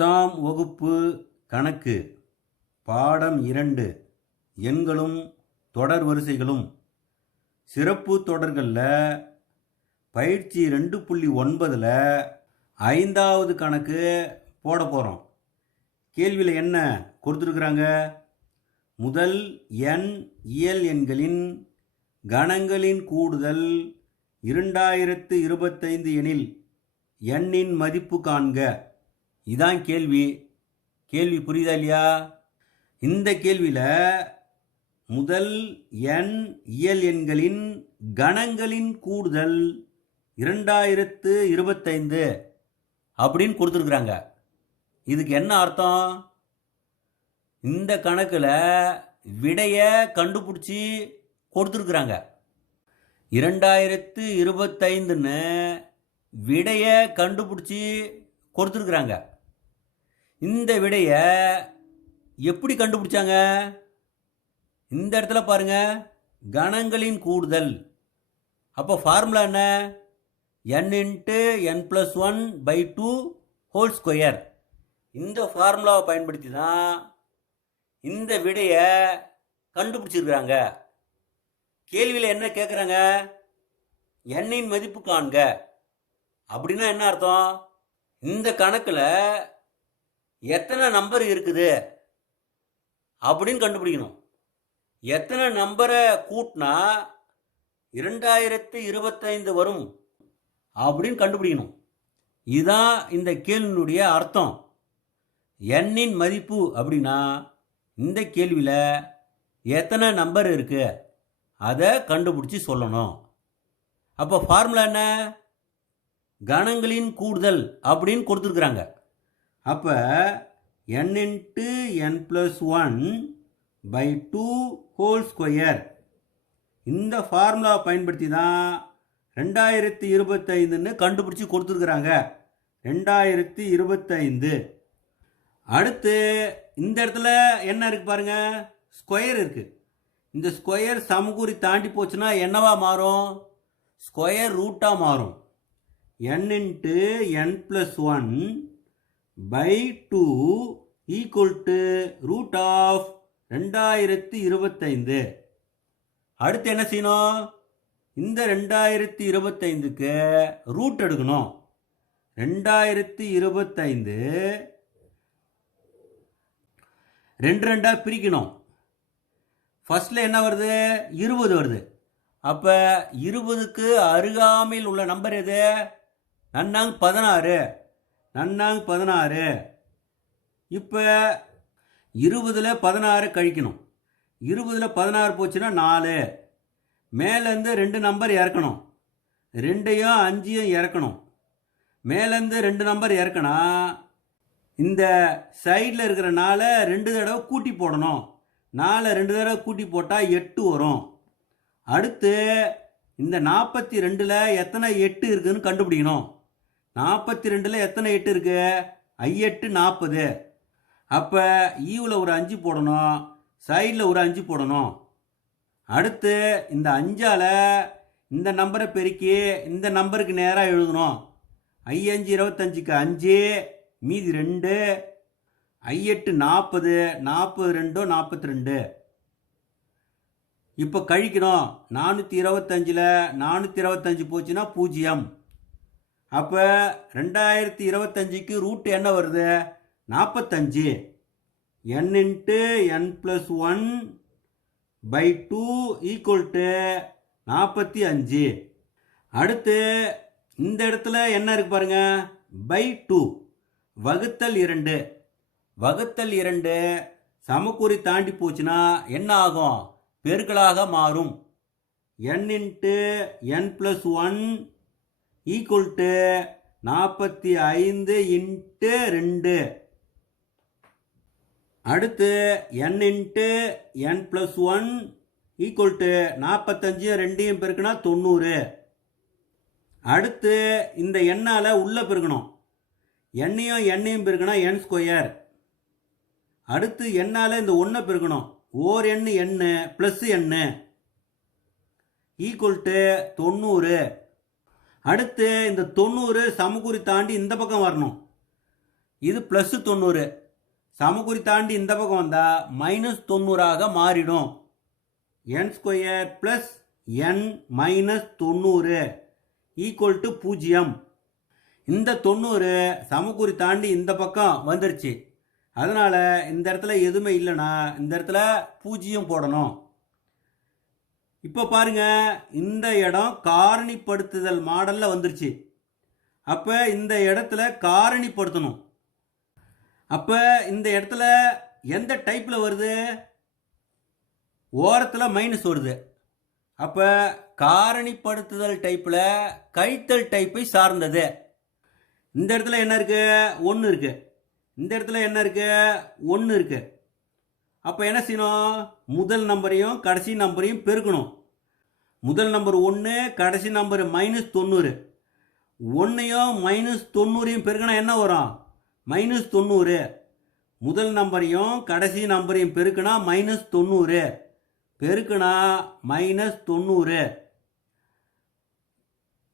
பத்தாம் வகுப்பு கணக்கு பாடம் இரண்டு எண்களும் தொடர் வரிசைகளும். சிறப்பு தொடர்களில் பயிற்சி ரெண்டு புள்ளி ஒன்பதில் ஐந்தாவது கணக்கு போட போகிறோம் கேள்வியில் என்ன கொடுத்துருக்குறாங்க? முதல் எண் இயல் எண்களின் கணங்களின் கூடுதல் இரண்டாயிரத்து இருபத்தைந்து எனில் எண்ணின் மதிப்பு காண்க. இதான் கேள்வி. கேள்வி புரியுதா இல்லையா? இந்த கேள்வியில் முதல் எண் இயல் எண்களின் கணங்களின் கூடுதல் இரண்டாயிரத்து இருபத்தைந்து அப்படின்னு கொடுத்துருக்குறாங்க. இதுக்கு என்ன அர்த்தம்? இந்த கணக்கில் விடையை கண்டுபிடிச்சி கொடுத்துருக்குறாங்க. இரண்டாயிரத்து இருபத்தைந்துன்னு விடையை கண்டுபிடிச்சி கொடுத்துருக்குறாங்க. இந்த விடையை எப்படி கண்டுபிடிச்சாங்க? இந்த இடத்துல பாருங்க கணங்களின் கூடுதல். அப்போ ஃபார்முலா என்ன? N into n plus one by two whole square இந்த ஃபார்முலாவை பயன்படுத்தி தான் இந்த விடையை கண்டுபிடிச்சிருக்கிறாங்க. கேள்வியில் என்ன கேட்குறாங்க எண்ணின் மதிப்பு காண்க. அப்படின்னா என்ன அர்த்தம்? இந்த கணக்கில் எத்தனை நம்பர் இருக்குது அப்படின்னு கண்டுபிடிக்கணும். எத்தனை நம்பரை கூட்டினா இரண்டாயிரத்து இருபத்தைந்து வரும் அப்படின்னு கண்டுபிடிக்கணும். இதுதான் இந்த கேள்வியினுடைய அர்த்தம். எண்ணின் மதிப்பு அப்படின்னா இந்த கேள்வியில் எத்தனை நம்பர் இருக்குது அதை கண்டுபிடிச்சி சொல்லணும். அப்போ ஃபார்முலா என்ன? கணங்களின் கூடுதல் அப்படின்னு கொடுத்துருக்குறாங்க. அப்போ n into n plus one by two whole square இந்த ஃபார்முலாவை பயன்படுத்தி தான் ரெண்டாயிரத்தி இருபத்தைந்துன்னு கண்டுபிடிச்சி கொடுத்துருக்குறாங்க. ரெண்டாயிரத்தி இருபத்தைந்து. அடுத்து இந்த இடத்துல என்ன இருக்கு பாருங்க? ஸ்கொயர் இருக்கு. இந்த ஸ்கொயர் சமக்கூறி தாண்டி போச்சுன்னா என்னவா மாறும்? ஸ்கொயர் ரூட்டாக மாறும். N into n plus one by two equal to root of ரெண்டாயிரத்தி இருபத்தைந்து. அடுத்து என்ன செய்யணும்? இந்த ரெண்டாயிரத்தி இருபத்தைந்துக்கு ரூட் எடுக்கணும். ரெண்டாயிரத்தி இருபத்தைந்து ரெண்டு ரெண்டாக பிரிக்கணும். ஃபஸ்ட்டில் என்ன வருது? இருபது வருது. அப்போ இருபதுக்கு அருகாமையில் உள்ள நம்பர் எது? நன்னாங்க பதினாறு. நன்னாங் பதினாறு. இப்போ இருபதில் பதினாறு கழிக்கணும். இருபதில் பதினாறு போச்சுன்னா நாலு. மேலேருந்து ரெண்டு நம்பர் இறக்கணும். ரெண்டையும் அஞ்சையும் இறக்கணும். மேலேருந்து ரெண்டு நம்பர் இறக்கினா இந்த சைடில் இருக்கிற நாளை ரெண்டு தடவை கூட்டி போடணும். நாலு ரெண்டு தடவை கூட்டி போட்டால் எட்டு வரும். அடுத்து இந்த நாற்பத்தி ரெண்டில் எத்தனை எட்டு இருக்குதுன்னு கண்டுபிடிக்கணும். நாற்பத்தி ரெண்டில் எத்தனை எட்டு இருக்கு? ஐயெட்டு நாற்பது அப்போ ஈவில் ஒரு அஞ்சு போடணும் சைடில் ஒரு அஞ்சு போடணும். அடுத்து இந்த அஞ்சால் இந்த நம்பரை பெருக்கி இந்த நம்பருக்கு நேராக எழுதணும். ஐயஞ்சு இருபத்தஞ்சுக்கு அஞ்சு மீதி ரெண்டு. ஐயெட்டு நாற்பது நாற்பது ரெண்டோ நாற்பத்தி ரெண்டு இப்போ கழிக்கணும். நானூற்றி இருபத்தஞ்சில் நானூற்றி இருபத்தஞ்சி போச்சுன்னா பூஜ்ஜியம். அப்போ ரெண்டாயிரத்தி இருபத்தஞ்சிக்கு ரூட் என்ன வருது? நாற்பத்தஞ்சு N into N plus one by two equal to நாற்பத்தி அஞ்சு. அடுத்து இந்த இடத்துல என்ன இருக்கு பாருங்க? பை டூ வகுத்தல் இரண்டு. வகுத்தல் இரண்டு சமக்குறி தாண்டி போச்சுன்னா என்ன ஆகும்? பெருக்கலாக மாறும். N into N plus one equal to நாற்பத்தி ஐந்து இன்ட்டு ரெண்டு. அடுத்து N into N plus one equal to நாற்பத்தஞ்சு ரெண்டையும் பெருக்குனா தொண்ணூறு. அடுத்து இந்த எண்ணால் உள்ளே பெருக்கணும். எண்ணையும் எண்ணையும் பெருக்கினா என் ஸ்கொயர் அடுத்து எண்ணால் இந்த ஒன்றை பெருக்கணும். ஓர் எண்ணு எண்ணு ப்ளஸ் எண்ணு ஈக்குவல் டு தொண்ணூறு. அடுத்து இந்த தொண்ணூறு சமக்குறி தாண்டி இந்த பக்கம் வரணும். இது ப்ளஸ் தொண்ணூறு. சமக்குறி தாண்டி இந்த பக்கம் வந்தால் மைனஸ் தொண்ணூறாக மாறிடும். N square plus N minus தொண்ணூறு ஈக்குவல் டு பூஜ்ஜியம். இந்த தொண்ணூறு சமக்குறி தாண்டி இந்த பக்கம் வந்துருச்சு. அதனால் இந்த இடத்துல எதுவுமே இல்லைன்னா இந்த இடத்துல பூஜ்ஜியம் போடணும். இப்போ பாருங்க இந்த இடம் காரணிப்படுத்துதல் மாடலில் வந்துருச்சு. அப்போ இந்த இடத்துல காரணிப்படுத்தணும். அப்போ இந்த இடத்துல எந்த டைப்பில் வருது? ஓரத்தில் மைனஸ் வருது. அப்போ காரணிப்படுத்துதல் டைப்பில் கழித்தல் டைப்பை சார்ந்தது. இந்த இடத்துல என்ன இருக்குது ஒன்று இருக்குது இந்த இடத்துல என்ன இருக்குது ஒன்று இருக்குது அப்போ என்ன செய்யணும்? முதல் நம்பரையும் கடைசி நம்பரையும் பெருக்கணும். முதல் நம்பர் ஒன்று கடைசி நம்பர் மைனஸ் தொண்ணூறு. ஒன்றையும் மைனஸ் தொண்ணூறையும் பெருக்கினா என்ன வரும்? மைனஸ் தொண்ணூறு. முதல் நம்பரையும் கடைசி நம்பரையும் பெருக்கினா மைனஸ் தொண்ணூறு. பெருக்கினா மைனஸ் தொண்ணூறு.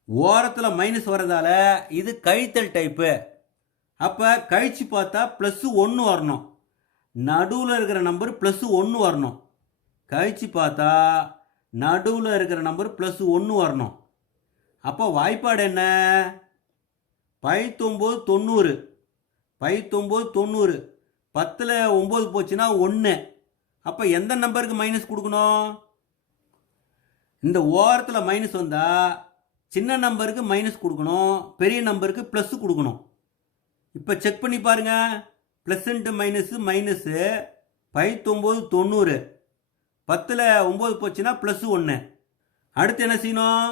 ஓரத்தில் மைனஸ் வர்றதால இது கழித்தல் டைப்பு அப்போ கழித்து பார்த்தா ப்ளஸ்ஸு ஒன்று வரணும். நடுவில் இருக்கிற நம்பர் ப்ளஸ்ஸு ஒன்று வரணும். கழிச்சு பார்த்தா நடுவில் இருக்கிற நம்பர் ப்ளஸ் ஒன்று வரணும். அப்போ வாய்ப்பாடு என்ன? பைத்தொம்போது தொண்ணூறு. பைத்தொம்போது தொண்ணூறு. பத்தில் ஒம்பது போச்சுன்னா ஒன்று அப்போ எந்த நம்பருக்கு மைனஸ் கொடுக்கணும்? இந்த ஓரத்தில் மைனஸ் வந்தால் சின்ன நம்பருக்கு மைனஸ் கொடுக்கணும் பெரிய நம்பருக்கு ப்ளஸ் கொடுக்கணும். இப்போ செக் பண்ணி பாருங்கள் ப்ளஸ் இன்ட்டு மைனஸு மைனஸு பைத்தொம்போது தொண்ணூறு. பத்தில் ஒம்பது போச்சுன்னா ப்ளஸ் ஒன்று அடுத்து என்ன செய்யணும்?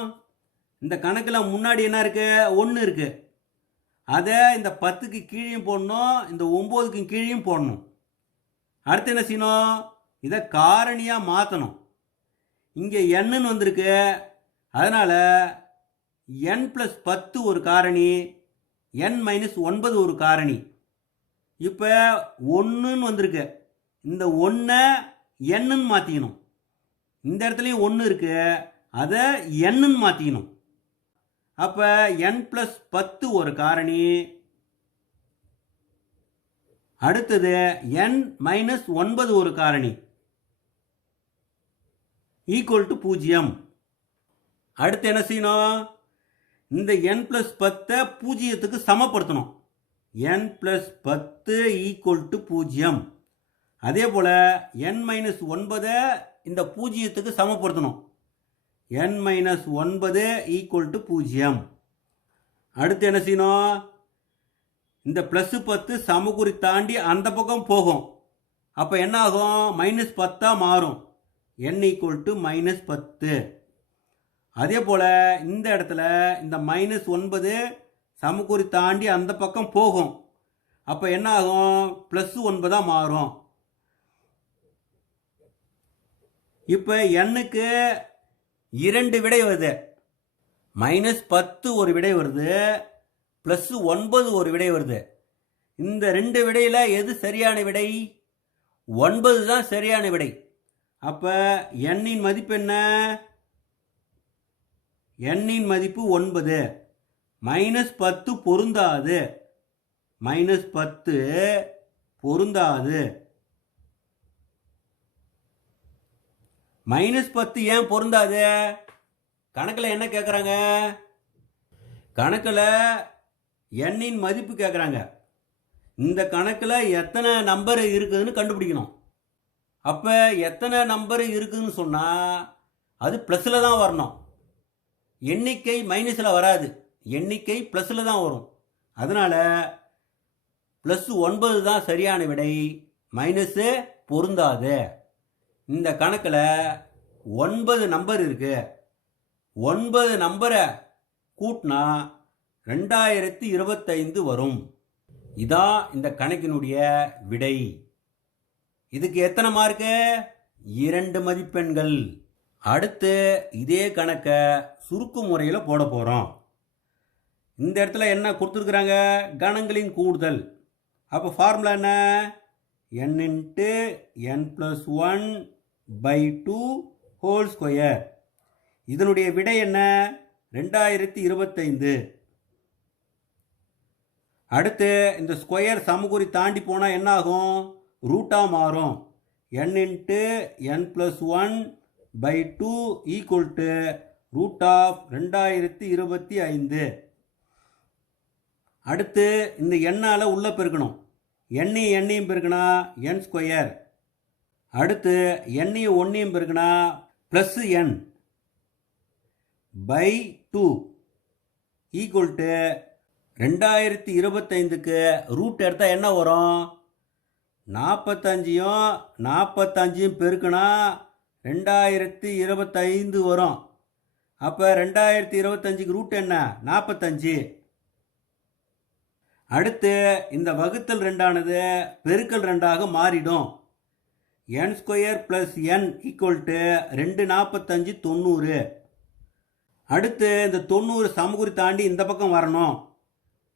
இந்த கணக்கில் முன்னாடி என்ன இருக்குது ஒன்று இருக்குது அதை இந்த பத்துக்கு கீழேயும் போடணும் இந்த ஒம்போதுக்கு கீழேயும் போடணும். அடுத்து என்ன செய்யணும்? இதை காரணியாக மாற்றணும் இங்கே எண்ணுன்னு வந்திருக்கு. அதனால் என் ப்ளஸ் பத்து ஒரு காரணி என் மைனஸ் ஒன்பது ஒரு காரணி. இப்போ ஒன்றுன்னு வந்திருக்கு. இந்த ஒன்றை எண்ணுன்னு மாற்றிக்கணும் இந்த இடத்துலையும் ஒன்று இருக்கு. அதை எண்ணுன்னு மாற்றிக்கணும் அப்போ என் ப்ளஸ் பத்து ஒரு காரணி. அடுத்தது என் மைனஸ் ஒன்பது ஒரு காரணி. ஈக்குவல் டு பூஜ்ஜியம். அடுத்து என்ன செய்யணும்? இந்த என் ப்ளஸ் பத்தை பூஜ்ஜியத்துக்கு சமப்படுத்தணும். என் ப்ளஸ் பத்து ஈக்குவல் டு பூஜ்ஜியம். அதே போல் என் மைனஸ் ஒன்பதை இந்த பூஜ்ஜியத்துக்கு சமப்படுத்தணும். என் மைனஸ் ஒன்பது ஈக்குவல் டு பூஜ்ஜியம். அடுத்து என்ன செய்யணும்? இந்த ப்ளஸ் பத்து சமக்குறி தாண்டி அந்த பக்கம் போகும். அப்போ என்ன ஆகும்? மைனஸ் பத்தாக மாறும். என் ஈக்குவல் டு மைனஸ் பத்து. அதே போல் இந்த இடத்துல இந்த மைனஸ் ஒன்பது சமக்குறி தாண்டி அந்த பக்கம் போகும். அப்போ என்ன ஆகும் ப்ளஸ் ஒன்பதாக மாறும். இப்போ எண்ணுக்கு இரண்டு விடை வருது. மைனஸ் பத்து ஒரு விடை வருது. ப்ளஸ் ஒன்பது ஒரு விடை வருது. இந்த ரெண்டு விடையில் எது சரியான விடை? ஒன்பது தான் சரியான விடை. அப்போ எண்ணின் மதிப்பு என்ன? எண்ணின் மதிப்பு ஒன்பது. மைனஸ் பத்து பொருந்தாது. மைனஸ் பத்து பொருந்தாது. மைனஸ் பத்து ஏன் பொருந்தாது? கணக்கில் என்ன கேட்குறாங்க கணக்கில் எண்ணின் மதிப்பு கேட்குறாங்க இந்த கணக்கில் எத்தனை நம்பர் இருக்குதுன்னு கண்டுபிடிக்கணும். அப்போ எத்தனை நம்பர் இருக்குதுன்னு சொன்னால் அது ப்ளஸில் தான் வரணும். எண்ணிக்கை மைனஸில் வராது. எண்ணிக்கை ப்ளஸில் தான் வரும். அதனால் ப்ளஸ் ஒன்பது தான் சரியான விடை மைனஸு பொருந்தாது. இந்த கணக்கில் ஒன்பது நம்பர் இருக்கு. ஒன்பது நம்பரை கூட்டினா ரெண்டாயிரத்தி இருபத்தைந்து வரும். இதான் இந்த கணக்கினுடைய விடை. இதுக்கு எத்தனை மார்க்கு இரண்டு மதிப்பெண்கள். அடுத்து இதே கணக்கை சுருக்கு முறையில் போட போகிறோம் இந்த இடத்துல என்ன கொடுத்துருக்குறாங்க? கணங்களின் கூடுதல். அப்போ ஃபார்முலா என்ன? N into N plus one by two whole square இதனுடைய விடை என்ன? ரெண்டாயிரத்தி இருபத்தைந்து. அடுத்து இந்த ஸ்கொயர் சமகுறி தாண்டி போனால் என்ன ஆகும் ரூட்டாக மாறும். N into N plus one by two equal to root of ரெண்டாயிரத்தி இருபத்தி ஐந்து. அடுத்து இந்த எண்ணால் உள்ளே பெருக்கணும். எண்ணி எண்ணியும் பெருக்கினா என் ஸ்கொயர் அடுத்து எண்ணையும் ஒன்றையும் பெருக்கினா plus N by two equal to ரெண்டாயிரத்தி இருபத்தைந்துக்கு ரூட் எடுத்தால் என்ன வரும்? நாற்பத்தஞ்சையும் நாற்பத்தஞ்சையும் பெருக்கினா ரெண்டாயிரத்தி இருபத்தைந்து வரும். அப்போ ரெண்டாயிரத்தி இருபத்தஞ்சுக்கு ரூட் என்ன? நாற்பத்தஞ்சு அடுத்து இந்த வகுத்தல் ரெண்டானது பெருக்கல் ரெண்டாக மாறிடும். N square plus N equal to ரெண்டு நாற்பத்தஞ்சு தொண்ணூறு. அடுத்து இந்த தொண்ணூறு சமகுறி தாண்டி இந்த பக்கம் வரணும்.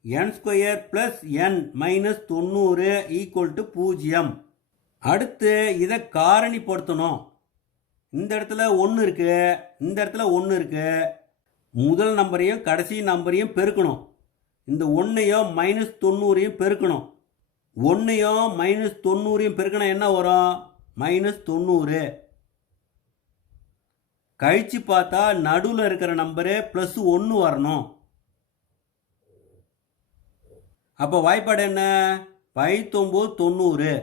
N square plus N minus தொண்ணூறு ஈக்குவல் டு பூஜ்ஜியம். அடுத்து இதை காரணிப்படுத்தணும் இந்த இடத்துல ஒன்று இருக்கு இந்த இடத்துல ஒன்று இருக்கு. முதல் நம்பரையும் கடைசி நம்பரையும் பெருக்கணும். இந்த ஒன்றையும் மைனஸ் தொண்ணூறையும் பெருக்கணும். ஒன்றையும் மைனஸ் தொண்ணூறையும் பெருக்கணும் என்ன வரும்? மைனஸ் தொண்ணூறு. கழிச்சு பார்த்தா நடுவில் இருக்கிற நம்பரு ப்ளஸ் ஒன்று வரணும். அப்போ வாய்ப்பாடு என்ன? பைத்தொம்போது தொண்ணூறு.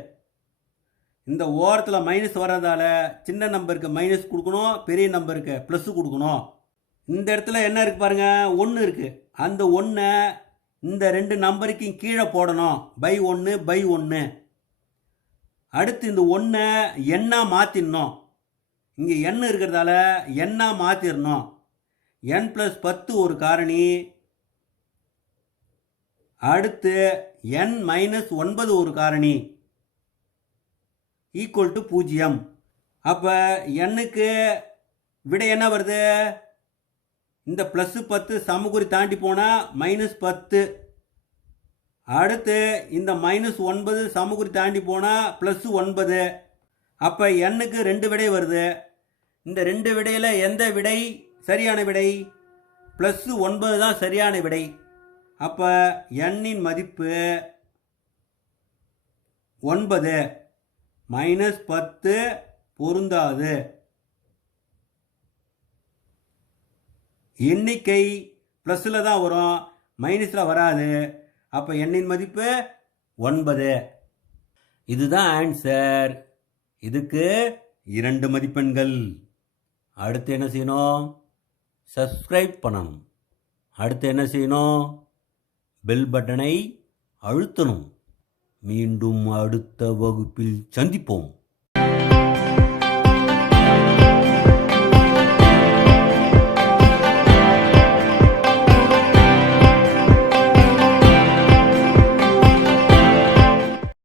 இந்த ஓரத்தில் மைனஸ் வர்றதால சின்ன நம்பருக்கு மைனஸ் கொடுக்கணும் பெரிய நம்பருக்கு ப்ளஸ் கொடுக்கணும். இந்த இடத்துல என்ன இருக்கு பாருங்க? ஒன்று இருக்கு. அந்த ஒன்றை இந்த ரெண்டு நம்பருக்கும் கீழே போடணும். பை ஒன்று பை ஒன்று அடுத்து இந்த ஒன்றை எண்ணாக மாற்றிடணும் இங்கே எண் இருக்கிறதால எண்ணாக மாற்றிடணும் என் ப்ளஸ் பத்து ஒரு காரணி. அடுத்து என் மைனஸ் ஒன்பது ஒரு காரணி. ஈக்குவல் டு பூஜ்ஜியம். அப்போ எண்ணுக்கு விடை என்ன வருது? இந்த ப்ளஸ் பத்து சமக்குறி தாண்டி போனால் மைனஸ் பத்து. அடுத்து இந்த மைனஸ் ஒன்பது சமக்குறி தாண்டி போனால் ப்ளஸ் ஒன்பது. அப்போ எண்ணுக்கு ரெண்டு விடை வருது. இந்த ரெண்டு விடையில் எந்த விடை? சரியான விடை. ப்ளஸ்ஸு ஒன்பது தான் சரியான விடை. அப்போ எண்ணின் மதிப்பு ஒன்பது. மைனஸ் பத்து பொருந்தாது. எண்ணிக்கை ப்ளஸில் தான் வரும் மைனஸில் வராது. அப்போ எண்ணின் மதிப்பு ஒன்பது. இதுதான் ஆன்சர் இதுக்கு இரண்டு மதிப்பெண்கள். அடுத்து என்ன செய்யணும்? சப்ஸ்கிரைப் பண்ணணும். அடுத்து என்ன செய்யணும்? பெல் பட்டனை அழுத்தணும். மீண்டும் அடுத்த வகுப்பில் சந்திப்போம்.